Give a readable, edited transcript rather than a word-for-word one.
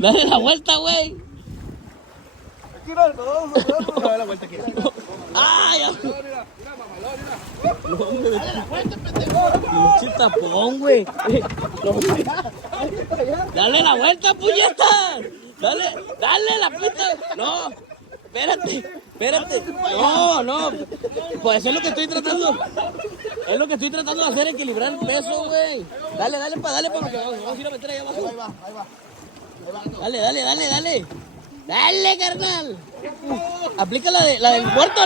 Dale la vuelta, güey. Dale la vuelta aquí. ¡Ay! Mira, mamalón, Dale la vuelta, pendejo. Pinche tapón, güey. Dale la vuelta, puñeta. Dale la pista. No, espérate. No. Pues es lo que estoy tratando. Es lo que estoy tratando de hacer, equilibrar el peso, güey. Dale, porque vamos a ir a meter ahí abajo. Ahí va. Dale. Dale, carnal. Aplica la del muerto.